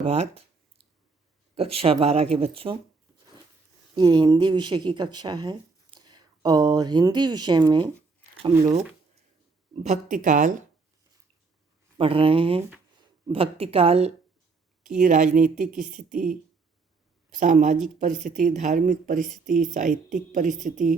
बात कक्षा 12 के बच्चों, ये हिंदी विषय की कक्षा है और हिंदी विषय में हम लोग भक्तिकाल पढ़ रहे हैं। भक्तिकाल की राजनीतिक स्थिति, सामाजिक परिस्थिति, धार्मिक परिस्थिति, साहित्यिक परिस्थिति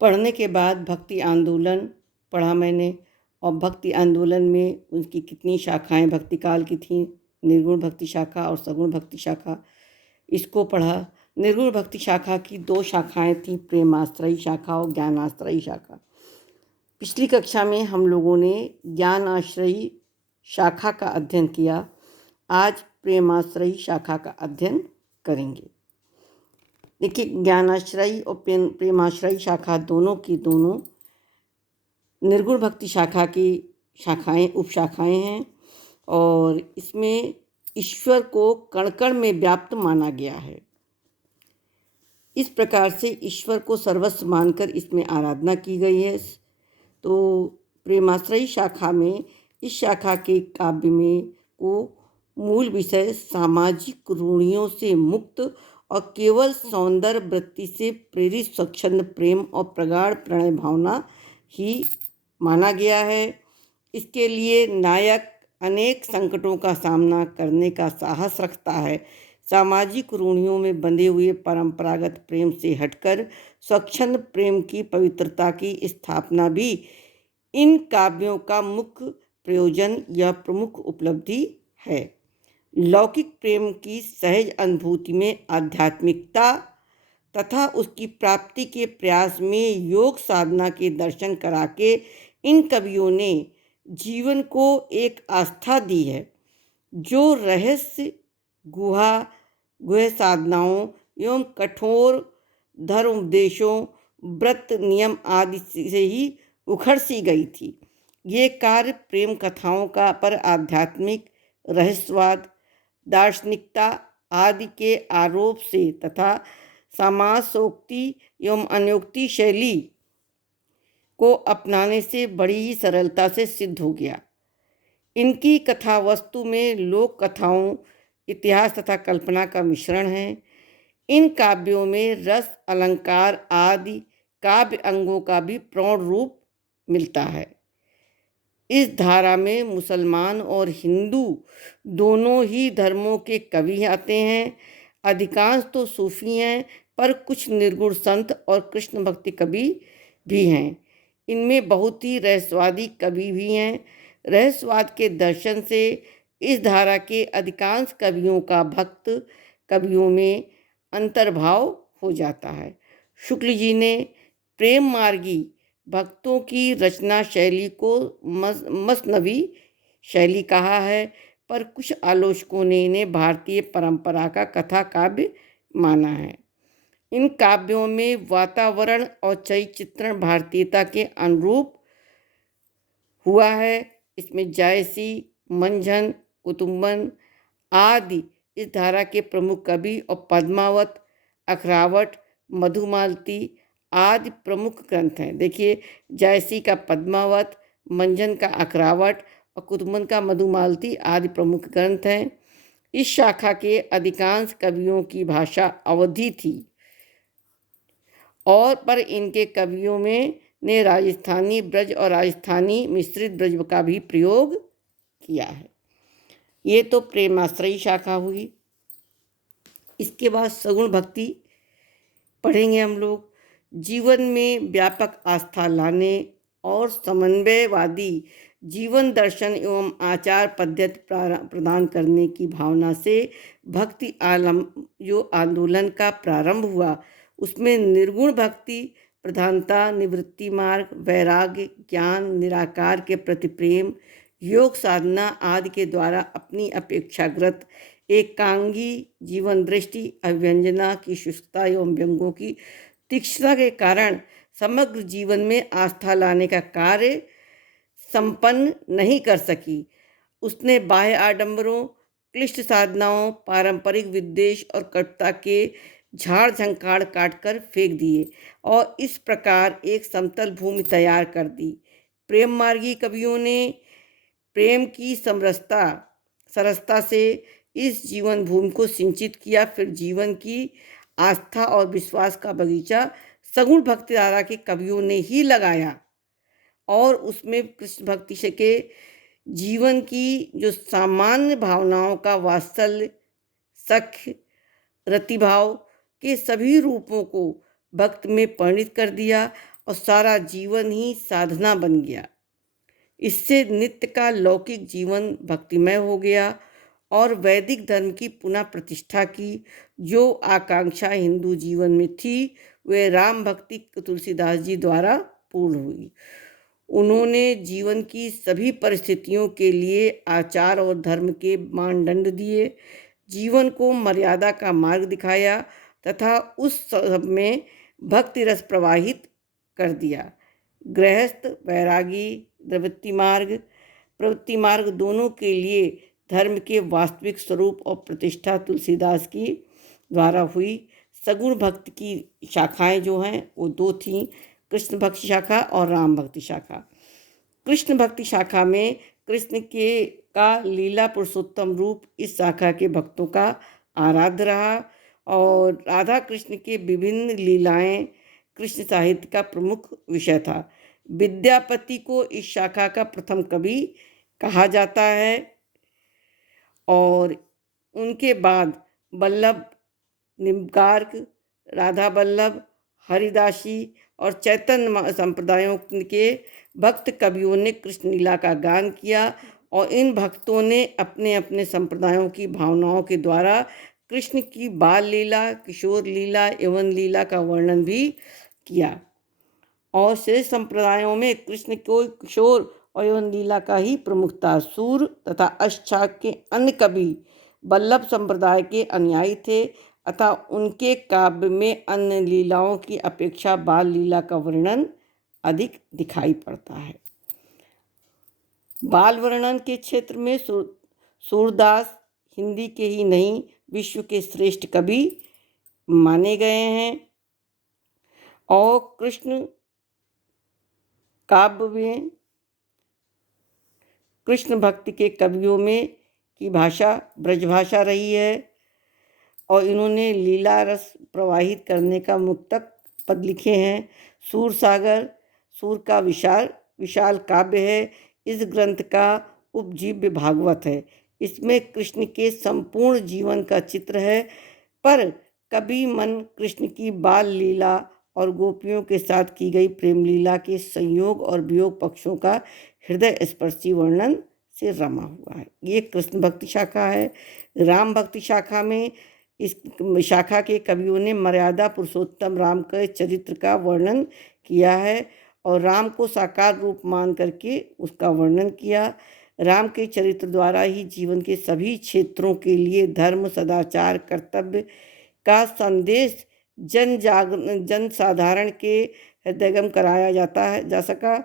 पढ़ने के बाद भक्ति आंदोलन पढ़ा मैंने और भक्ति आंदोलन में उनकी कितनी शाखाएं भक्तिकाल की थीं, निर्गुण भक्ति शाखा और सगुण भक्ति शाखा, इसको पढ़ा। निर्गुण भक्ति शाखा की 2 शाखाएं थीं, प्रेमाश्रयी शाखा और ज्ञानाश्रयी शाखा। पिछली कक्षा में हम लोगों ने ज्ञानाश्रयी शाखा का अध्ययन किया। आज प्रेमाश्रयी शाखा का अध्ययन करेंगे। देखिए, ज्ञानाश्रयी और प्रेमाश्रयी शाखा दोनों की दोनों निर्गुण भक्ति शाखा की शाखाएं, उपशाखाएं हैं और इसमें ईश्वर को कण कण में व्याप्त माना गया है। इस प्रकार से ईश्वर को सर्वस्व मानकर इसमें आराधना की गई है। तो प्रेमाश्रयी शाखा में, इस शाखा के काव्य में को मूल विषय सामाजिक रूढ़ियों से मुक्त और केवल सौंदर्य वृत्ति से प्रेरित स्वच्छंद प्रेम और प्रगाढ़ प्रणय भावना ही माना गया है। इसके लिए नायक अनेक संकटों का सामना करने का साहस रखता है। सामाजिक रूढ़ियों में बंधे हुए परंपरागत प्रेम से हटकर स्वच्छंद प्रेम की पवित्रता की स्थापना भी इन काव्यों का मुख्य प्रयोजन या प्रमुख उपलब्धि है। लौकिक प्रेम की सहज अनुभूति में आध्यात्मिकता तथा उसकी प्राप्ति के प्रयास में योग साधना के दर्शन करा के इन कवियों ने जीवन को एक आस्था दी है, जो रहस्य गुह्य साधनाओं एवं कठोर धर्म उपदेशों, व्रत नियम आदि से ही उखड़ सी गई थी। ये कार्य प्रेम कथाओं का पर आध्यात्मिक रहस्यवाद, दार्शनिकता आदि के आरोप से तथा समासोक्ति एवं अन्योक्ति शैली को अपनाने से बड़ी ही सरलता से सिद्ध हो गया। इनकी कथा वस्तु में लोक कथाओं, इतिहास तथा कल्पना का मिश्रण है। इन काव्यों में रस, अलंकार आदि काव्य अंगों का भी प्रौढ़ रूप मिलता है। इस धारा में मुसलमान और हिंदू दोनों ही धर्मों के कवि आते हैं। अधिकांश तो सूफी हैं, पर कुछ निर्गुण संत और कृष्ण भक्ति कवि भी हैं। इनमें बहुत ही रहस्यवादी कवि भी हैं। रहस्यवाद के दर्शन से इस धारा के अधिकांश कवियों का भक्त कवियों में अंतर्भाव हो जाता है। शुक्ल जी ने प्रेम मार्गी भक्तों की रचना शैली को मसनवी शैली कहा है, पर कुछ आलोचकों ने इन्हें भारतीय परंपरा का कथा काव्य माना है। इन काव्यों में वातावरण और चित्रण भारतीयता के अनुरूप हुआ है। इसमें जायसी, मंझन, कुतुम्बन आदि इस धारा के प्रमुख कवि और पद्मावत, अखरावट, मधुमालती आदि प्रमुख ग्रंथ हैं। देखिए, जायसी का पद्मावत, मंझन का अखरावट और कुतुम्बन का मधुमालती आदि प्रमुख ग्रंथ हैं। इस शाखा के अधिकांश कवियों की भाषा अवधी थी और पर इनके कवियों में ने राजस्थानी ब्रज और राजस्थानी मिश्रित ब्रज का भी प्रयोग किया है। ये तो प्रेमाश्रयी शाखा हुई। इसके बाद सगुण भक्ति पढ़ेंगे हम लोग। जीवन में व्यापक आस्था लाने और समन्वयवादी जीवन दर्शन एवं आचार पद्धति प्रदान करने की भावना से भक्ति जो आंदोलन का प्रारंभ हुआ, उसमें निर्गुण भक्ति प्रधानता, निवृत्ति मार्ग, वैराग्य, ज्ञान, निराकार के प्रति प्रेम, योग साधना आदि के द्वारा अपनी अपेक्षाकृत एकांगी जीवन दृष्टि, अव्यंजना की शुष्कता एवं व्यंगों की तीक्ष्णता के कारण समग्र जीवन में आस्था लाने का कार्य संपन्न नहीं कर सकी। उसने बाह्य आडंबरों, क्लिष्ट साधनाओं, पारंपरिक विद्वेष और कटुता के झाड़ झंकाड़ काटकर फेंक दिए और इस प्रकार एक समतल भूमि तैयार कर दी। प्रेम मार्गी कवियों ने प्रेम की समरसता, सरसता से इस जीवन भूमि को सिंचित किया। फिर जीवन की आस्था और विश्वास का बगीचा सगुण भक्ति धारा के कवियों ने ही लगाया और उसमें कृष्ण भक्ति से के जीवन की जो सामान्य भावनाओं का वात्सल्य, सख्य, रतिभाव के सभी रूपों को भक्त में परिणित कर दिया और सारा जीवन ही साधना बन गया। इससे नित्य का लौकिक जीवन भक्तिमय हो गया और वैदिक धर्म की पुनः प्रतिष्ठा की। जो आकांक्षा हिंदू जीवन में थी वे राम भक्ति तुलसीदास जी द्वारा पूर्ण हुई। उन्होंने जीवन की सभी परिस्थितियों के लिए आचार और धर्म के मानदंड दिए, जीवन को मर्यादा का मार्ग दिखाया तथा उस सब में भक्ति रस प्रवाहित कर दिया। गृहस्थ, वैरागी, प्रवृत्ति मार्ग दोनों के लिए धर्म के वास्तविक स्वरूप और प्रतिष्ठा तुलसीदास की द्वारा हुई। सगुण भक्ति की शाखाएं जो हैं वो दो थीं, कृष्ण भक्ति शाखा और राम भक्ति शाखा। कृष्ण भक्ति शाखा में कृष्ण के का लीला पुरुषोत्तम रूप इस शाखा के भक्तों का आराध्य रहा और राधा कृष्ण के विभिन्न लीलाएं कृष्ण साहित्य का प्रमुख विषय था। विद्यापति को इस शाखा का प्रथम कवि कहा जाता है और उनके बाद वल्लभ, निम्बार्क, राधा वल्लभ, हरिदासी और चैतन्य संप्रदायों के भक्त कवियों ने कृष्ण लीला का गान किया और इन भक्तों ने अपने अपने संप्रदायों की भावनाओं के द्वारा कृष्ण की बाल लीला, किशोर लीला, यौवन लीला का वर्णन भी किया और शेष संप्रदायों में कृष्ण को किशोर और यौवन लीला का ही प्रमुखता। सूर तथा अष्टशाख के अन्य कवि वल्लभ संप्रदाय के अनुयायी थे अतः उनके काव्य में अन्य लीलाओं की अपेक्षा बाल लीला का वर्णन अधिक दिखाई पड़ता है। बाल वर्णन के क्षेत्र में सूरदास हिंदी के ही नहीं विश्व के श्रेष्ठ कवि माने गए हैं और कृष्ण काव्य में कृष्ण भक्ति के कवियों में की भाषा ब्रजभाषा रही है और इन्होंने लीला रस प्रवाहित करने का मुक्तक पद लिखे हैं। सूर सागर सूर का विशाल काव्य है। इस ग्रंथ का उपजीव्य भागवत है। इसमें कृष्ण के संपूर्ण जीवन का चित्र है पर कवि मन कृष्ण की बाल लीला और गोपियों के साथ की गई प्रेम लीला के संयोग और वियोग पक्षों का हृदय स्पर्शी वर्णन से रमा हुआ है। ये कृष्ण भक्ति शाखा है। राम भक्ति शाखा में इस शाखा के कवियों ने मर्यादा पुरुषोत्तम राम के चरित्र का वर्णन किया है और राम को साकार रूप मान करके उसका वर्णन किया। राम के चरित्र द्वारा ही जीवन के सभी क्षेत्रों के लिए धर्म, सदाचार, कर्तव्य का संदेश जन साधारण के हृदयगम कराया जा सका।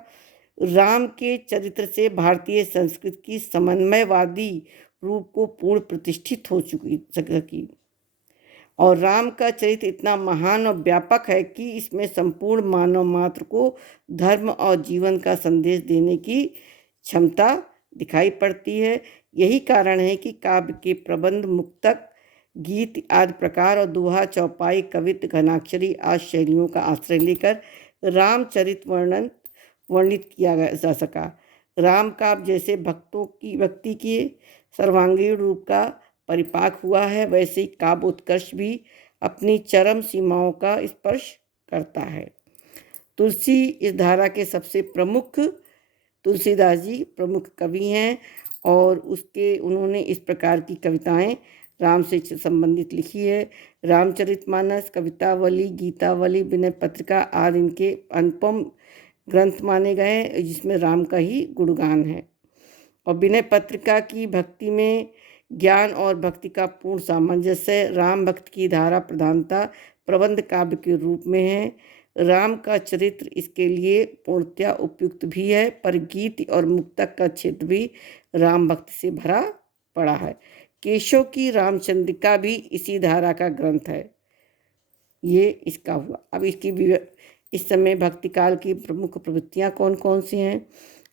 राम के चरित्र से भारतीय संस्कृति की समन्वयवादी रूप को पूर्ण प्रतिष्ठित हो सकी और राम का चरित्र इतना महान और व्यापक है कि इसमें संपूर्ण मानव मात्र को धर्म और जीवन का संदेश देने की क्षमता दिखाई पड़ती है। यही कारण है कि काव्य के प्रबंध, मुक्तक, गीत आदि प्रकार और दोहा, चौपाई, कवित्व, घनाक्षरी आदि शैलियों का आश्रय लेकर रामचरित वर्णित किया जा सका। राम काव्य जैसे भक्ति के सर्वांगीण रूप का परिपाक हुआ है वैसे ही काव्य उत्कर्ष भी अपनी चरम सीमाओं का स्पर्श करता है। तुलसी इस धारा के सबसे प्रमुख तुलसीदास जी प्रमुख कवि हैं और उन्होंने इस प्रकार की कविताएं राम से संबंधित लिखी है। रामचरितमानस, कवितावली, गीतावली, विनय पत्रिका आदि इनके अनुपम ग्रंथ माने गए हैं जिसमें राम का ही गुणगान है। और विनय पत्रिका की भक्ति में ज्ञान और भक्ति का पूर्ण सामंजस्य, राम भक्त की धारा प्रधानता प्रबंध काव्य के रूप में है। राम का चरित्र इसके लिए पूर्णतया उपयुक्त भी है पर गीत और मुक्तक का क्षेत्र भी राम भक्ति से भरा पड़ा है। केशव की रामचंद्रिका भी इसी धारा का ग्रंथ है। ये इसका हुआ। अब इस समय भक्ति काल की प्रमुख प्रवृत्तियाँ कौन कौन सी हैं?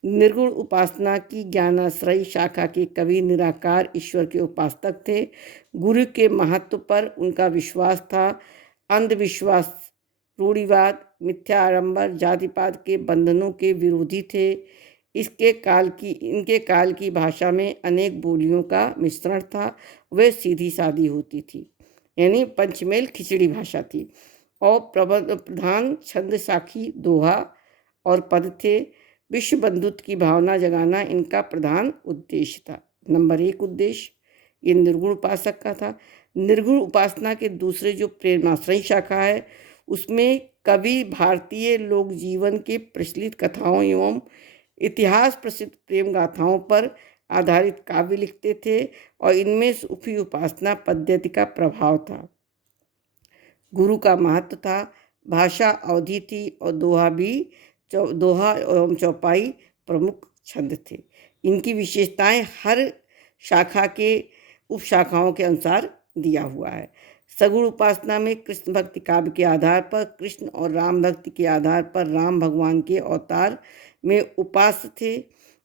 निर्गुण उपासना की ज्ञानाश्रयी शाखा के कवि निराकार ईश्वर के उपासक थे। गुरु के महत्व पर उनका विश्वास था। अंधविश्वास, रूढ़िवाद, मिथ्या आडंबर, जातिवाद के बंधनों के विरोधी थे। इनके काल की भाषा में अनेक बोलियों का मिश्रण था। वह सीधी सादी होती थी, यानी पंचमेल खिचड़ी भाषा थी, और प्रधान छंद साखी, दोहा और पद थे। विश्व बंधुत्व की भावना जगाना इनका प्रधान उद्देश्य था। नंबर 1 उद्देश्य ये निर्गुण उपासक का था। निर्गुण उपासना के दूसरे जो प्रेमाश्रयी शाखा है, उसमें कवि भारतीय लोक जीवन के प्रचलित कथाओं एवं इतिहास प्रसिद्ध प्रेम गाथाओं पर आधारित काव्य लिखते थे, और इनमें सूफी उपासना पद्धति का प्रभाव था। गुरु का महत्व था। भाषा अवधि थी, और दोहा एवं चौपाई प्रमुख छंद थे। इनकी विशेषताएं हर शाखा के उपशाखाओं के अनुसार दिया हुआ है। सगुण उपासना में कृष्ण भक्ति काव्य के आधार पर कृष्ण और राम भक्ति के आधार पर राम भगवान के अवतार में उपास्य थे।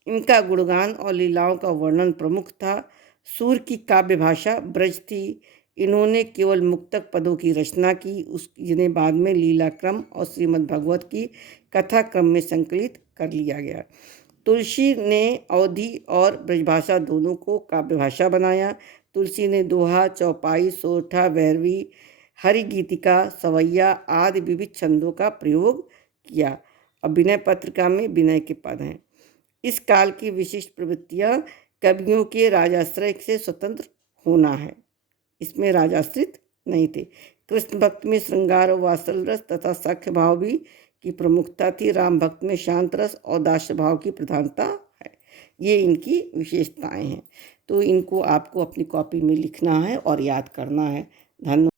इनका गुणगान और लीलाओं का वर्णन प्रमुख था। सूर्य की काव्य भाषा ब्रज थी। इन्होंने केवल मुक्तक पदों की रचना की, जिन्हें बाद में लीला क्रम और श्रीमद् भागवत की कथा क्रम में संकलित कर लिया गया। तुलसी ने अवधि और ब्रजभाषा दोनों को काव्य भाषा बनाया। तुलसी ने दोहा, चौपाई, सोरठा, भैरवी, हरि गीतिका, सवैया आदि विविध छंदों का प्रयोग किया। अब विनय पत्रिका में विनय के पद हैं। इस काल की विशिष्ट प्रवृत्तियां कवियों के राजाश्रय से स्वतंत्र होना है। इसमें राजाश्रित नहीं थे। कृष्ण भक्त में श्रृंगार और वात्सल रस तथा सख्य भाव भी की प्रमुखता थी। राम भक्त में शांत रस और दास्य भाव की प्रधानता है। ये इनकी विशेषताएं हैं। तो इनको आपको अपनी कॉपी में लिखना है और याद करना है। धन्यवाद।